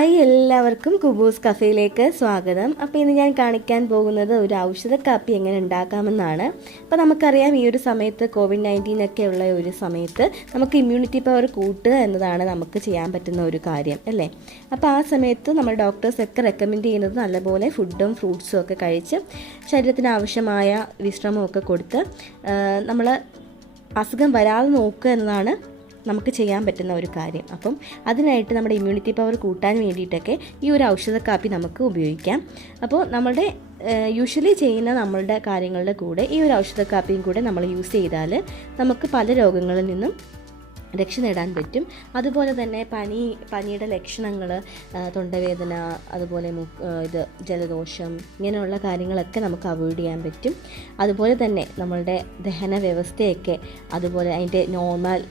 Hi, എല്ലാവർക്കും കുബൂസ് കഫേയിലേക്ക് സ്വാഗതം. അപ്പോൾ ഇന്ന് ഞാൻ കാണിക്കാൻ പോകുന്നത് ഒരു ഔഷധ കാപ്പി എങ്ങനെ ഉണ്ടാക്കാമെന്നാണ്. അപ്പോൾ നമുക്കറിയാം, ഈ ഒരു സമയത്ത് COVID-19 ഒക്കെ ഉള്ള ഒരു സമയത്ത് നമുക്ക് ഇമ്മ്യൂണിറ്റി പവർ കൂട്ടുക എന്നതാണ് നമുക്ക് ചെയ്യാൻ പറ്റുന്ന ഒരു കാര്യം അല്ലേ. അപ്പോൾ ആ സമയത്ത് നമ്മൾ ഡോക്ടേഴ്സൊക്കെ റെക്കമെൻഡ് ചെയ്യുന്നത് നല്ലപോലെ ഫുഡും ഫ്രൂട്ട്സും ഒക്കെ കഴിച്ച് ശരീരത്തിന് ആവശ്യമായ വിശ്രമമൊക്കെ കൊടുത്ത് നമ്മൾ അസുഖം വരാതെ നോക്കുക എന്നതാണ് നമുക്ക് ചെയ്യാൻ പറ്റുന്ന ഒരു കാര്യം. അപ്പം അതിനായിട്ട് നമ്മുടെ ഇമ്മ്യൂണിറ്റി പവർ കൂട്ടാൻ വേണ്ടിയിട്ടൊക്കെ ഈ ഒരു ഔഷധ കാപ്പി നമുക്ക് ഉപയോഗിക്കാം. അപ്പോൾ നമ്മുടെ യൂഷ്വലി ചെയ്യുന്ന നമ്മളുടെ കാര്യങ്ങളുടെ കൂടെ ഈ ഒരു ഔഷധ കാപ്പിയും കൂടെ നമ്മൾ യൂസ് ചെയ്താൽ നമുക്ക് പല രോഗങ്ങളിൽ നിന്നും രക്ഷ നേടാൻ പറ്റും. അതുപോലെ തന്നെ പനിയുടെ ലക്ഷണങ്ങൾ, തൊണ്ടവേദന, അതുപോലെ ജലദോഷം, ഇങ്ങനെയുള്ള കാര്യങ്ങളൊക്കെ നമുക്ക് അവോയ്ഡ് ചെയ്യാൻ പറ്റും. അതുപോലെ തന്നെ നമ്മളുടെ ദഹന വ്യവസ്ഥയൊക്കെ അതുപോലെ അതിൻ്റെ നോർമൽ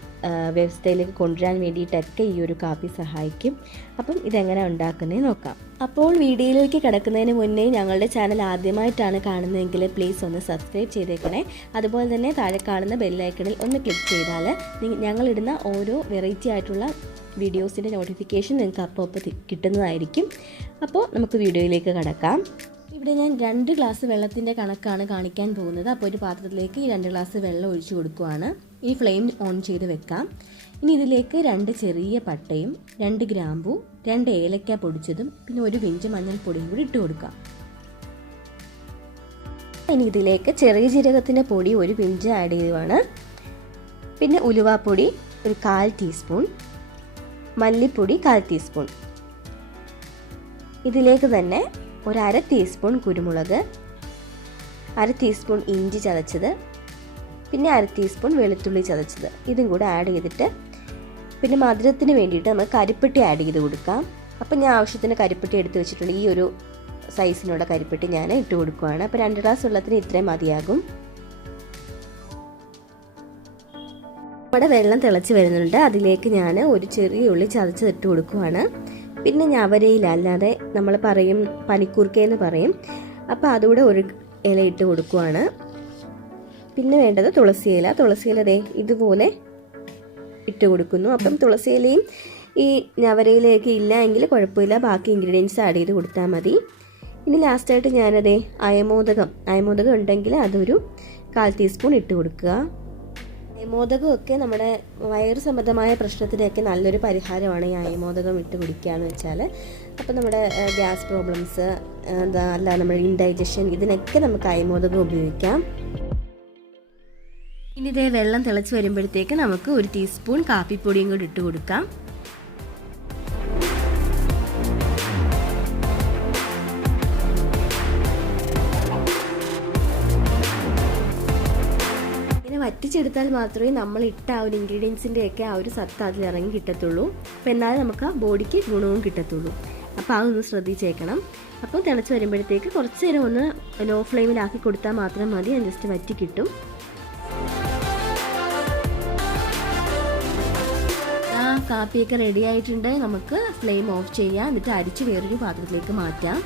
വ്യവസ്ഥയിലേക്ക് കൊണ്ടുവരാൻ വേണ്ടിയിട്ടൊക്കെ ഈ ഒരു കാപ്പി സഹായിക്കും. അപ്പം ഇതെങ്ങനെ ഉണ്ടാക്കുന്നതെന്ന് നോക്കാം. അപ്പോൾ വീഡിയോയിലേക്ക് കിടക്കുന്നതിന് മുന്നേ ഞങ്ങളുടെ ചാനൽ ആദ്യമായിട്ടാണ് കാണുന്നതെങ്കിൽ പ്ലീസ് ഒന്ന് സബ്സ്ക്രൈബ് ചെയ്തേക്കണേ. അതുപോലെ തന്നെ താഴെ കാണുന്ന ബെല്ലൈക്കണിൽ ഒന്ന് ക്ലിക്ക് ചെയ്താൽ ഞങ്ങളിടുന്ന ഓരോ വെറൈറ്റി ആയിട്ടുള്ള വീഡിയോസിൻ്റെ നോട്ടിഫിക്കേഷൻ നിങ്ങൾക്ക് അപ്പോൾ കിട്ടുന്നതായിരിക്കും. അപ്പോൾ നമുക്ക് വീഡിയോയിലേക്ക് കടക്കാം. ഇവിടെ ഞാൻ 2 ഗ്ലാസ് വെള്ളത്തിൻ്റെ കണക്കാണ് കാണിക്കാൻ പോകുന്നത്. അപ്പോൾ ഒരു പാത്രത്തിലേക്ക് ഈ 2 ഗ്ലാസ് വെള്ളം ഒഴിച്ചു കൊടുക്കുകയാണ്. ഈ ഫ്ലെയിം ഓൺ ചെയ്ത് വെക്കാം. ഇനി ഇതിലേക്ക് 2 ചെറിയ പട്ടയും 2 ഗ്രാമ്പൂ, 2 ഏലക്ക പൊടിച്ചതും പിന്നെ 1 പിഞ്ച് മഞ്ഞൾപ്പൊടിയും കൂടി ഇട്ട് കൊടുക്കാം. ഇനി ഇതിലേക്ക് ചെറിയ ജീരകത്തിൻ്റെ പൊടി 1 പിഞ്ച് ആഡ് ചെയ്യുവാണ്. പിന്നെ ഉലുവാപ്പൊടി ഒരു 1/4 ടീസ്പൂൺ, മല്ലിപ്പൊടി 1/4 ടീസ്പൂൺ. ഇതിലേക്ക് തന്നെ 1/2 ടീസ്പൂൺ കുരുമുളക്, 1/2 ടീസ്പൂൺ ഇഞ്ചി ചതച്ചത്, പിന്നെ 1/2 ടീസ്പൂൺ വെളുത്തുള്ളി ചതച്ചത്, ഇതും കൂടെ ആഡ് ചെയ്തിട്ട് പിന്നെ മധുരത്തിന് വേണ്ടിയിട്ട് നമുക്ക് കരിപ്പെട്ടി ആഡ് ചെയ്ത് കൊടുക്കാം. അപ്പം ഞാൻ ആവശ്യത്തിന് കരിപ്പെട്ടി എടുത്ത് വെച്ചിട്ടുണ്ട്. ഈ ഒരു സൈസിനുള്ള കരിപ്പെട്ടി ഞാൻ ഇട്ട് കൊടുക്കുകയാണ്. അപ്പോൾ 2 ഗ്ലാസ് വെള്ളത്തിന് ഇത്രയും മതിയാകും. നമ്മുടെ വെള്ളം തിളച്ച് വരുന്നുണ്ട്. അതിലേക്ക് ഞാൻ ഒരു ചെറിയ ഉള്ളി ചതച്ചതിട്ട് കൊടുക്കുകയാണ്. പിന്നെ ഞവരയില, അല്ലാതെ നമ്മൾ പറയും പനിക്കൂർക്കയെന്ന് പറയും, അപ്പോൾ അതുകൂടെ 1 ഇല ഇട്ട് കൊടുക്കുകയാണ്. പിന്നെ വേണ്ടത് തുളസിയില ദേ ഇതുപോലെ ഇട്ട് കൊടുക്കുന്നു. അപ്പം തുളസിയിലയും ഈ ഞവരയിലയൊക്കെ ഇല്ല എങ്കിൽ കുഴപ്പമില്ല, ബാക്കി ഇൻഗ്രീഡിയൻസ് ആഡ് ചെയ്ത് കൊടുത്താൽ മതി. ഇനി ലാസ്റ്റായിട്ട് ഞാനതേ അയമോദകം ഉണ്ടെങ്കിൽ അതൊരു 1/4 ടീസ്പൂൺ ഇട്ട് കൊടുക്കുക. അയമോദകമൊക്കെ നമ്മുടെ വയറ് സംബന്ധമായ പ്രശ്നത്തിനൊക്കെ നല്ലൊരു പരിഹാരമാണ് ഈ അയമോദകം ഇട്ട് കുടിക്കുക എന്ന് വെച്ചാൽ. അപ്പോൾ നമ്മുടെ ഗ്യാസ് പ്രോബ്ലംസ്, അല്ല നമ്മുടെ ഇൻഡൈജഷൻ, ഇതിനൊക്കെ നമുക്ക് അയമോദകം ഉപയോഗിക്കാം. ഇനി ഇതേ വെള്ളം തിളച്ച് വരുമ്പോഴത്തേക്ക് നമുക്ക് 1 ടീസ്പൂൺ കാപ്പിപ്പൊടിയും കൂടി ഇട്ട് കൊടുക്കാം. വറ്റിച്ചെടുത്താൽ മാത്രമേ നമ്മൾ ഇട്ട ആ ഒരു ഇൻഗ്രീഡിയൻസിൻ്റെ ഒക്കെ ആ ഒരു സത്ത് അതിൽ ഇറങ്ങി കിട്ടത്തുള്ളൂ. അപ്പോൾ എന്നാലേ നമുക്ക് ആ ബോഡിക്ക് ഗുണവും കിട്ടത്തുള്ളൂ. അപ്പോൾ അതൊന്ന് ശ്രദ്ധിച്ചേക്കണം. അപ്പോൾ തിളച്ച് വരുമ്പോഴത്തേക്ക് കുറച്ച് നേരം ഒന്ന് ലോ ഫ്ലെയിമിലാക്കി കൊടുത്താൽ മാത്രം മതി, ജസ്റ്റ് വറ്റി കിട്ടും. ആ കാപ്പിയൊക്കെ റെഡി ആയിട്ടുണ്ട്. നമുക്ക് ഫ്ലെയിം ഓഫ് ചെയ്യാം. എന്നിട്ട് അരിച്ച് വേറൊരു പാത്രത്തിലേക്ക് മാറ്റാം.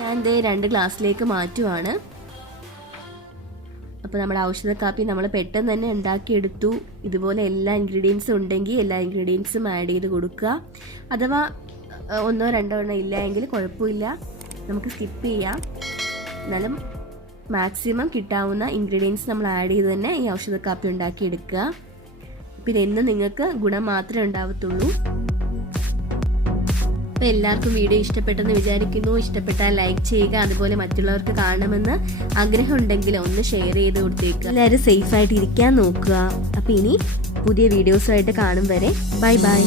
ഞാൻ ദേ 2 ഗ്ലാസ്സിലേക്ക് മാറ്റുവാണ്. അപ്പോൾ നമ്മുടെ ഔഷധ കാപ്പി നമ്മൾ പെട്ടെന്ന് തന്നെ ഉണ്ടാക്കിയെടുത്തു. ഇതുപോലെ എല്ലാ ഇൻഗ്രീഡിയൻസും ഉണ്ടെങ്കിൽ എല്ലാ ഇൻഗ്രീഡിയൻസും ആഡ് ചെയ്ത് കൊടുക്കുക. അഥവാ 1 2 എണ്ണം ഇല്ല എങ്കിൽ കുഴപ്പമില്ല, നമുക്ക് സ്കിപ്പ് ചെയ്യാം. എന്നാലും മാക്സിമം കിട്ടാവുന്ന ഇൻഗ്രീഡിയൻസ് നമ്മൾ ആഡ് ചെയ്ത് തന്നെ ഈ ഔഷധ കാപ്പി ഉണ്ടാക്കിയെടുക്കുക. പിന്നെ എന്നും നിങ്ങൾക്ക് ഗുണം മാത്രമേ ഉണ്ടാവത്തുള്ളൂ. അപ്പോൾ എല്ലാവർക്കും വീഡിയോ ഇഷ്ടപ്പെട്ടെന്ന് വിചാരിക്കുന്നു. ഇഷ്ടപ്പെട്ടാൽ ലൈക്ക് ചെയ്യുക. അതുപോലെ മറ്റുള്ളവർക്ക് കാണണമെന്ന് ആഗ്രഹം ഉണ്ടെങ്കിൽ ഒന്ന് ഷെയർ ചെയ്ത് കൊടുത്തേക്കുക. എല്ലാവരും സേഫായിട്ട് ഇരിക്കാൻ നോക്കുക. അപ്പോൾ ഇനി പുതിയ വീഡിയോസുമായിട്ട് കാണും വരെ ബൈ ബൈ.